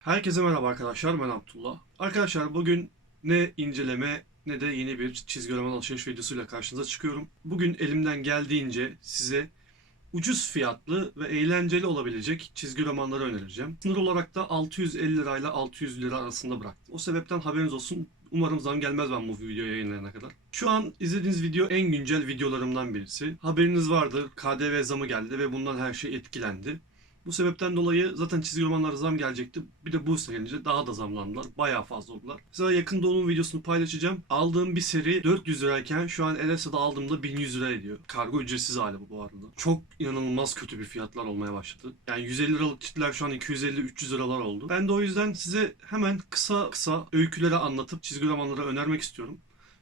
Herkese merhaba arkadaşlar ben Abdullah. Arkadaşlar bugün ne inceleme ne de yeni bir çizgi roman alışveriş videosuyla karşınıza çıkıyorum. Bugün elimden geldiğince size ucuz fiyatlı ve eğlenceli olabilecek çizgi romanları önereceğim. Sınır olarak da 650 lirayla 600 lira arasında bıraktım. O sebepten haberiniz olsun. Umarım zam gelmez ben bu video yayınlayana kadar. Şu an izlediğiniz video en güncel videolarımdan birisi. Haberiniz vardır KDV zamı geldi ve bundan her şey etkilendi. Bu sebepten dolayı zaten çizgi romanlara zam gelecekti. Bir de bu sene gelince daha da zamlandılar. Bayağı fazla oldular. Mesela yakında onun videosunu paylaşacağım. Aldığım bir seri 400 lirayken şu an Elesa'da aldığımda 1100 lira ediyor. Kargo ücretsiz hali bu bu arada. Çok inanılmaz kötü bir fiyatlar olmaya başladı. Yani 150 liralık çitler şu an 250-300 liralar oldu. Ben de o yüzden size hemen kısa kısa öyküleri anlatıp çizgi romanları önermek istiyorum.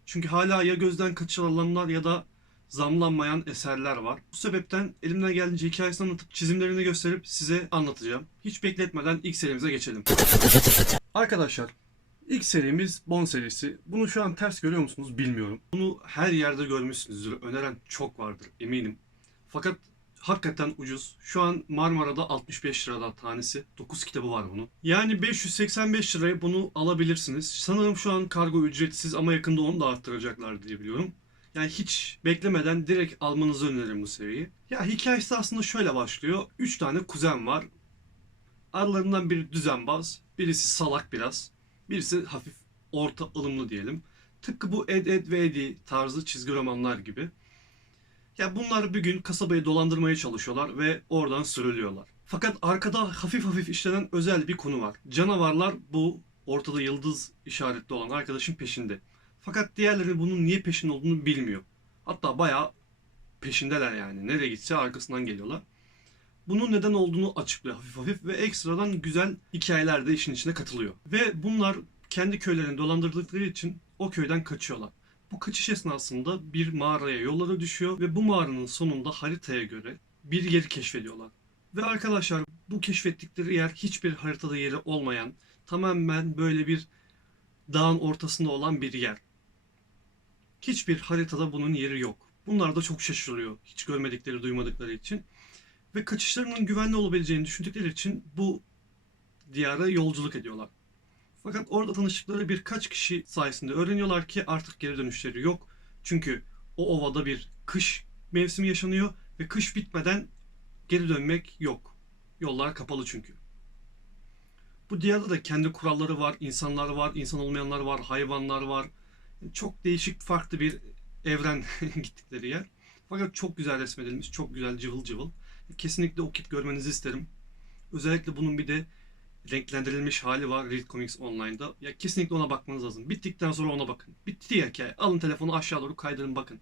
Çünkü hala ya gözden kaçırılanlar ya da zamlanmayan eserler var. Bu sebepten elimden geldiğince hikayesini anlatıp çizimlerini gösterip size anlatacağım. Hiç bekletmeden ilk serimize geçelim. Arkadaşlar ilk serimiz Bon serisi. Bunu şu an ters görüyor musunuz bilmiyorum. Bunu her yerde görmüşsünüzdür. Öneren çok vardır eminim. Fakat hakikaten ucuz. Şu an Marmara'da 65 lirada tanesi. 9 kitabı var bunun. Yani 585 liraya bunu alabilirsiniz. Sanırım şu an kargo ücretsiz ama yakında onu da arttıracaklar diye biliyorum. Yani hiç beklemeden direkt almanızı öneririm bu seriyi. Ya hikayesi aslında şöyle başlıyor. 3 tane kuzen var. Aralarından biri düzenbaz, birisi salak biraz, birisi hafif orta ılımlı diyelim. Tıpkı bu Ed, Ed ve Eddie tarzı çizgi romanlar gibi. Ya bunlar bir gün kasabayı dolandırmaya çalışıyorlar ve oradan sürülüyorlar. Fakat arkada hafif hafif işlenen özel bir konu var. Canavarlar bu ortada yıldız işaretli olan arkadaşın peşinde. Fakat diğerleri bunun niye peşinde olduğunu bilmiyor. Hatta bayağı peşindeler yani. Nereye gitse arkasından geliyorlar. Bunun neden olduğunu açıklıyor hafif hafif ve ekstradan güzel hikayeler de işin içine katılıyor. Ve bunlar kendi köylerini dolandırdıkları için o köyden kaçıyorlar. Bu kaçış esnasında bir mağaraya yolları düşüyor ve bu mağaranın sonunda haritaya göre bir yeri keşfediyorlar. Ve arkadaşlar bu keşfettikleri yer hiçbir haritada yeri olmayan tamamen böyle bir dağın ortasında olan bir yer. Hiçbir haritada bunun yeri yok. Bunlar da çok şaşırıyor. Hiç görmedikleri, duymadıkları için. Ve kaçışlarının güvenli olabileceğini düşündükleri için bu diyara yolculuk ediyorlar. Fakat orada tanıştıkları birkaç kişi sayesinde öğreniyorlar ki artık geri dönüşleri yok. Çünkü o ovada bir kış mevsimi yaşanıyor ve kış bitmeden geri dönmek yok. Yollar kapalı çünkü. Bu diyarda da kendi kuralları var, insanlar var, insan olmayanlar var, hayvanlar var. Çok değişik farklı bir evren gittikleri yer. Fakat çok güzel resmedilmiş, çok güzel cıvıl cıvıl. Kesinlikle okuyup görmenizi isterim. Özellikle bunun bir de renklendirilmiş hali var Read Comics Online'da. Ya kesinlikle ona bakmanız lazım. Bittikten sonra ona bakın. Bitti ya hikaye. Alın telefonu aşağı doğru kaydırın bakın.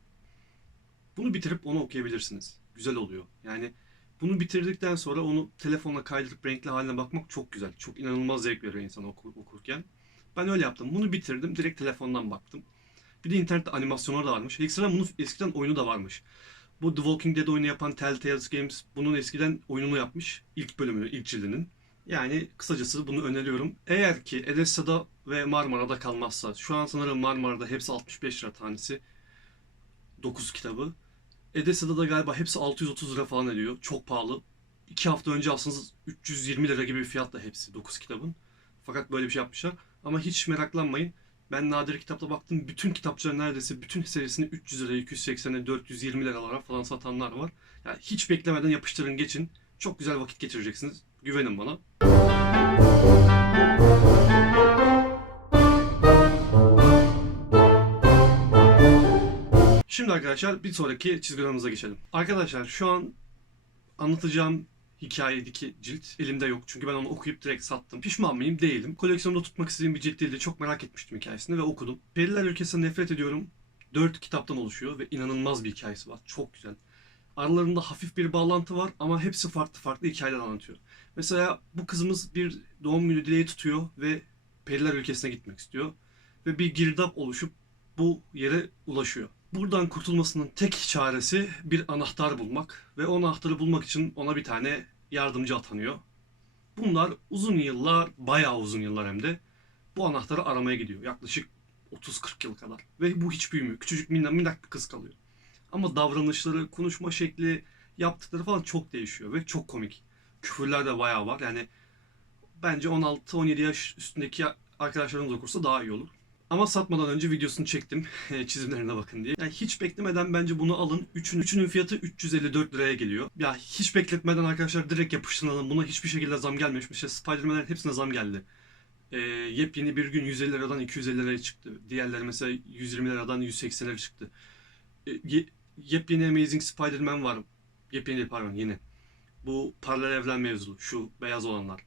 Bunu bitirip onu okuyabilirsiniz. Güzel oluyor. Yani bunu bitirdikten sonra onu telefonla kaydırıp renkli haline bakmak çok güzel. Çok inanılmaz zevk veriyor insan okur, okurken. Ben öyle yaptım. Bunu bitirdim. Direkt telefondan baktım. Bir de internette animasyonlar da varmış. Ekstra bunun eskiden oyunu da varmış. Bu The Walking Dead oyunu yapan Telltale Games bunun eskiden oyununu yapmış. İlk bölümünü, ilk cildinin. Yani kısacası bunu öneriyorum. Eğer ki Edessa'da ve Marmara'da kalmazsa, şu an sanırım Marmara'da hepsi 65 lira tanesi. 9 kitabı. Edessa'da da galiba hepsi 630 lira falan ediyor. Çok pahalı. 2 hafta önce alsanız 320 lira gibi bir fiyatla hepsi 9 kitabın. Fakat böyle bir şey yapmışlar. Ama hiç meraklanmayın. Ben nadir kitapta baktım. Bütün kitapçılar neredeyse bütün serisini 300 liraya, 280'e, 420 liralara falan satanlar var. Yani hiç beklemeden yapıştırın geçin. Çok güzel vakit geçireceksiniz. Güvenin bana. Şimdi arkadaşlar bir sonraki çizgi romanımıza geçelim. Arkadaşlar şu an anlatacağım hikayedeki cilt elimde yok. Çünkü ben onu okuyup direkt sattım. Pişman mıyım? Değilim. Koleksiyonda tutmak istediğim bir cilt değildi. Çok merak etmiştim hikayesini ve okudum. Periler Ülkesi'ne nefret ediyorum. Dört kitaptan oluşuyor ve inanılmaz bir hikayesi var. Çok güzel. Aralarında hafif bir bağlantı var ama hepsi farklı farklı hikayeler anlatıyor. Mesela bu kızımız bir doğum günü dileği tutuyor ve Periler Ülkesi'ne gitmek istiyor. Ve bir girdap oluşup bu yere ulaşıyor. Buradan kurtulmasının tek çaresi bir anahtar bulmak ve o anahtarı bulmak için ona bir tane yardımcı atanıyor. Bunlar uzun yıllar, bayağı uzun yıllar hem de bu anahtarı aramaya gidiyor. Yaklaşık 30-40 yıl kadar. Ve bu hiç büyümüyor. Küçücük minnak minnak bir kız kalıyor. Ama davranışları, konuşma şekli, yaptıkları falan çok değişiyor ve çok komik. Küfürler de bayağı var. Yani bence 16-17 yaş üstündeki arkadaşlarınız okursa daha iyi olur. Ama satmadan önce videosunu çektim. Çizimlerine bakın diye. Yani hiç beklemeden bence bunu alın. Üçün, üçünün fiyatı 354 liraya geliyor. Ya hiç bekletmeden arkadaşlar direkt yapıştırın alın. Buna hiçbir şekilde zam gelmemiş. Mesela Spider-Man'lerin hepsine zam geldi. Ee, yepyeni bir gün 150 liradan 250 liraya çıktı. Diğerleri mesela 120 liradan 180 liraya çıktı. Ee, ye- yepyeni Amazing Spider-Man var. Yepyeni pardon yeni. Bu paralel evren mevzulu. Şu beyaz olanlar.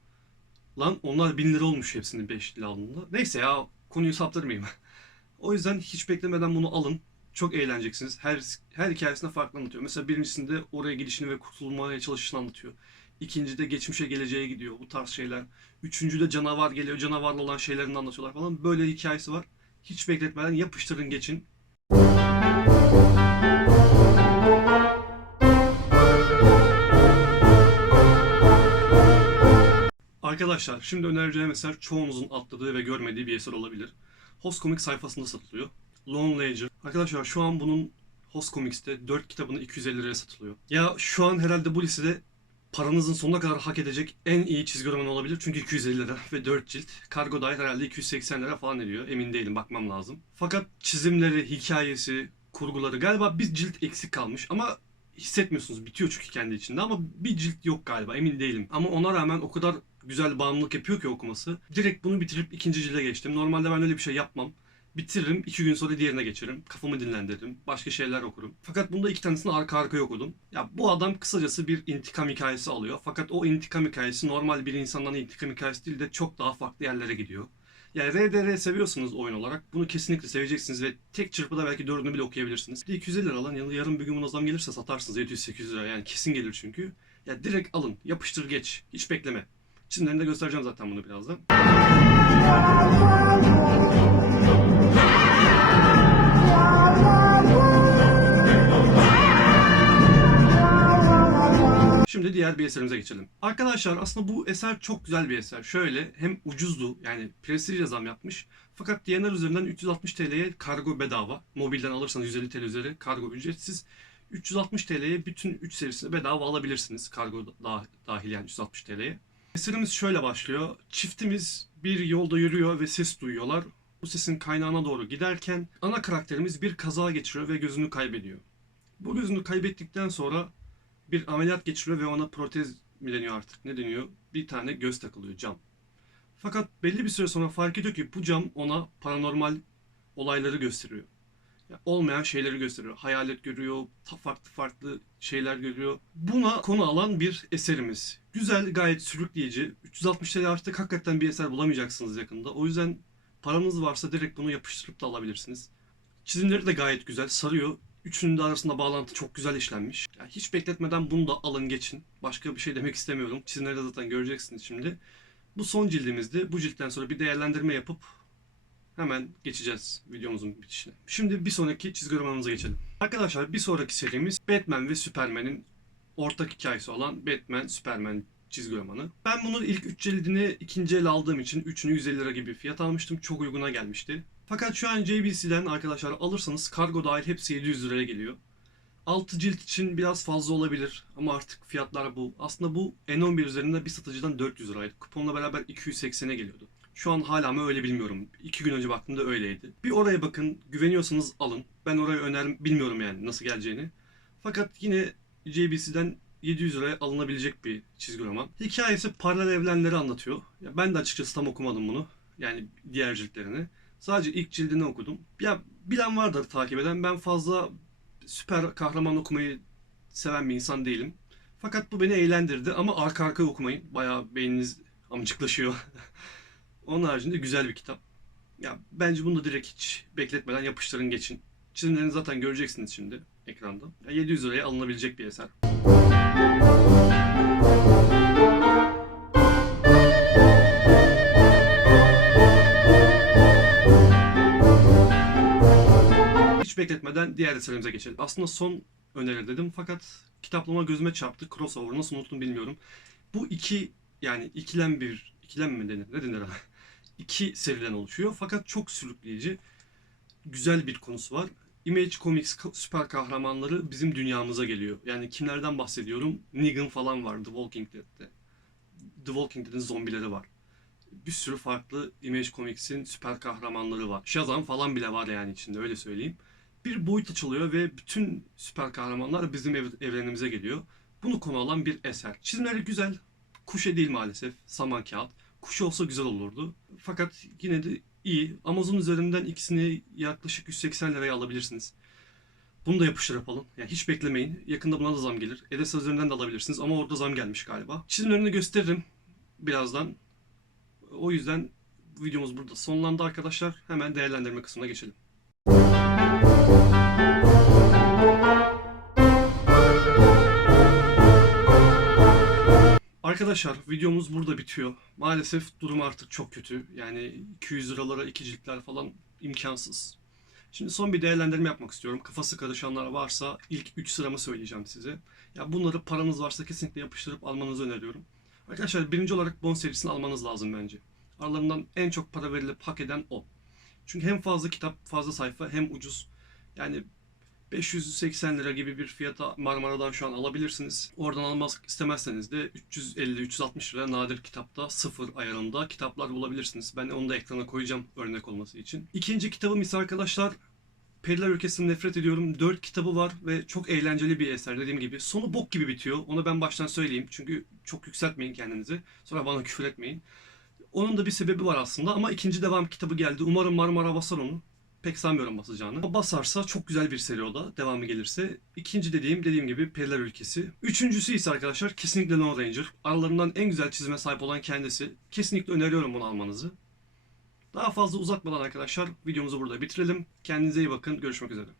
Lan onlar 1000 lira olmuş hepsinin 5 lira aldığında. Neyse ya konuyu saptırmayayım. o yüzden hiç beklemeden bunu alın. Çok eğleneceksiniz. Her her hikayesinde farklı anlatıyor. Mesela birincisinde oraya gidişini ve kurtulmaya çalışışını anlatıyor. İkincide geçmişe geleceğe gidiyor. Bu tarz şeyler. Üçüncüde canavar geliyor. Canavarla olan şeylerini anlatıyorlar falan. Böyle hikayesi var. Hiç bekletmeden yapıştırın geçin. Arkadaşlar şimdi önereceğim eser çoğunuzun atladığı ve görmediği bir eser olabilir. Host Comics sayfasında satılıyor. Lone Ledger. Arkadaşlar şu an bunun Host Comics'te 4 kitabını 250 liraya satılıyor. Ya şu an herhalde bu listede paranızın sonuna kadar hak edecek en iyi çizgi roman olabilir. Çünkü 250 lira ve 4 cilt. Kargo dahil herhalde 280 lira falan ediyor. Emin değilim bakmam lazım. Fakat çizimleri, hikayesi, kurguları galiba bir cilt eksik kalmış ama hissetmiyorsunuz. Bitiyor çünkü kendi içinde ama bir cilt yok galiba emin değilim. Ama ona rağmen o kadar güzel bağımlılık yapıyor ki okuması. Direkt bunu bitirip ikinci cilde geçtim. Normalde ben öyle bir şey yapmam. Bitiririm, iki gün sonra diğerine geçerim. Kafamı dinlendiririm, başka şeyler okurum. Fakat bunda iki tanesini arka arkaya okudum. Ya bu adam kısacası bir intikam hikayesi alıyor. Fakat o intikam hikayesi normal bir insandan intikam hikayesi değil de çok daha farklı yerlere gidiyor. Yani RDR seviyorsunuz oyun olarak. Bunu kesinlikle seveceksiniz ve tek çırpıda belki dördünü bile okuyabilirsiniz. Bir de 250 lira lan yanı yarın bir gün buna zam gelirse satarsınız 700-800 lira yani kesin gelir çünkü. Ya direkt alın, yapıştır geç, hiç bekleme. Çizimlerini de göstereceğim zaten bunu birazdan. Şimdi diğer bir eserimize geçelim. Arkadaşlar aslında bu eser çok güzel bir eser. Şöyle hem ucuzdu yani prestij zam yapmış. Fakat DNR üzerinden 360 TL'ye kargo bedava. Mobilden alırsanız 150 TL üzeri kargo ücretsiz. 360 TL'ye bütün 3 serisini bedava alabilirsiniz. Kargo da- dahil yani 360 TL'ye. Eserimiz şöyle başlıyor. Çiftimiz bir yolda yürüyor ve ses duyuyorlar. Bu sesin kaynağına doğru giderken ana karakterimiz bir kaza geçiriyor ve gözünü kaybediyor. Bu gözünü kaybettikten sonra bir ameliyat geçiriyor ve ona protez mi deniyor artık ne deniyor? Bir tane göz takılıyor cam. Fakat belli bir süre sonra fark ediyor ki bu cam ona paranormal olayları gösteriyor. Ya olmayan şeyleri gösteriyor. Hayalet görüyor, farklı farklı şeyler görüyor. Buna konu alan bir eserimiz. Güzel, gayet sürükleyici. 360 TL artık hakikaten bir eser bulamayacaksınız yakında. O yüzden paranız varsa direkt bunu yapıştırıp da alabilirsiniz. Çizimleri de gayet güzel, sarıyor. Üçünün de arasında bağlantı çok güzel işlenmiş. Ya hiç bekletmeden bunu da alın geçin. Başka bir şey demek istemiyorum. Çizimleri de zaten göreceksiniz şimdi. Bu son cildimizdi. Bu ciltten sonra bir değerlendirme yapıp hemen geçeceğiz videomuzun bitişine. Şimdi bir sonraki çizgi romanımıza geçelim. Arkadaşlar bir sonraki serimiz Batman ve Superman'in ortak hikayesi olan Batman Superman çizgi romanı. Ben bunun ilk 3 cildini ikinci el aldığım için 3'ünü 150 lira gibi fiyat almıştım. Çok uyguna gelmişti. Fakat şu an JBC'den arkadaşlar alırsanız kargo dahil hepsi 700 liraya geliyor. 6 cilt için biraz fazla olabilir ama artık fiyatlar bu. Aslında bu N11 üzerinde bir satıcıdan 400 liraydı. Kuponla beraber 280'e geliyordu. Şu an hala mı öyle bilmiyorum. 2 gün önce baktığımda öyleydi. Bir oraya bakın. Güveniyorsanız alın. Ben orayı önerim bilmiyorum yani nasıl geleceğini. Fakat yine JBC'den 700 liraya alınabilecek bir çizgi roman. Hikayesi paralel evrenleri anlatıyor. Ya ben de açıkçası tam okumadım bunu. Yani diğer ciltlerini. Sadece ilk cildini okudum. Ya bilen vardır takip eden. Ben fazla süper kahraman okumayı seven bir insan değilim. Fakat bu beni eğlendirdi ama arka arkaya okumayın. Bayağı beyniniz amcıklaşıyor. Onun haricinde güzel bir kitap. Ya bence bunu da direkt hiç bekletmeden yapıştırın geçin. Çizimlerini zaten göreceksiniz şimdi ekranda. Ya 700 liraya alınabilecek bir eser. Hiç bekletmeden diğer eserimize geçelim. Aslında son öneri dedim fakat kitaplama gözüme çarptı. Crossover nasıl unuttum bilmiyorum. Bu iki yani ikilem bir ikilem mi denir? Ne denir? İki seriden oluşuyor fakat çok sürükleyici. Güzel bir konusu var. Image Comics süper kahramanları bizim dünyamıza geliyor. Yani kimlerden bahsediyorum? Negan falan var The Walking Dead'te. The Walking Dead'in zombileri var. bir sürü farklı Image Comics'in süper kahramanları var. Shazam falan bile var yani içinde öyle söyleyeyim. Bir boyut açılıyor ve bütün süper kahramanlar bizim ev- evrenimize geliyor. Bunu konu alan bir eser. Çizimleri güzel. Kuşe değil maalesef. Saman kağıt. Kuş olsa güzel olurdu. Fakat yine de iyi. Amazon üzerinden ikisini yaklaşık 180 liraya alabilirsiniz. Bunu da yapıştır yapalım. Yani hiç beklemeyin. Yakında buna da zam gelir. Edesa üzerinden de alabilirsiniz ama orada zam gelmiş galiba. Çizimlerini gösteririm birazdan. O yüzden videomuz burada sonlandı arkadaşlar. Hemen değerlendirme kısmına geçelim. Arkadaşlar videomuz burada bitiyor. Maalesef durum artık çok kötü. Yani 200 liralara iki ciltler falan imkansız. Şimdi son bir değerlendirme yapmak istiyorum. Kafası karışanlar varsa ilk 3 sıramı söyleyeceğim size. Ya bunları paranız varsa kesinlikle yapıştırıp almanızı öneriyorum. Arkadaşlar birinci olarak Bond serisini almanız lazım bence. Aralarından en çok para verilip hak eden o. Çünkü hem fazla kitap, fazla sayfa hem ucuz. Yani 580 lira gibi bir fiyata Marmara'dan şu an alabilirsiniz. Oradan almak istemezseniz de 350-360 lira nadir kitapta sıfır ayarında kitaplar bulabilirsiniz. Ben onu da ekrana koyacağım örnek olması için. İkinci kitabım ise arkadaşlar Periler Ülkesi'ni nefret ediyorum. 4 kitabı var ve çok eğlenceli bir eser dediğim gibi. Sonu bok gibi bitiyor. Onu ben baştan söyleyeyim. Çünkü çok yükseltmeyin kendinizi. Sonra bana küfür etmeyin. Onun da bir sebebi var aslında ama ikinci devam kitabı geldi. Umarım Marmara basar onu. Pek sanmıyorum basacağını. Basarsa çok güzel bir seri o da. Devamı gelirse. İkinci dediğim dediğim gibi Periler Ülkesi. Üçüncüsü ise arkadaşlar kesinlikle No Ranger. Aralarından en güzel çizime sahip olan kendisi. Kesinlikle öneriyorum bunu almanızı. Daha fazla uzatmadan arkadaşlar videomuzu burada bitirelim. Kendinize iyi bakın. Görüşmek üzere.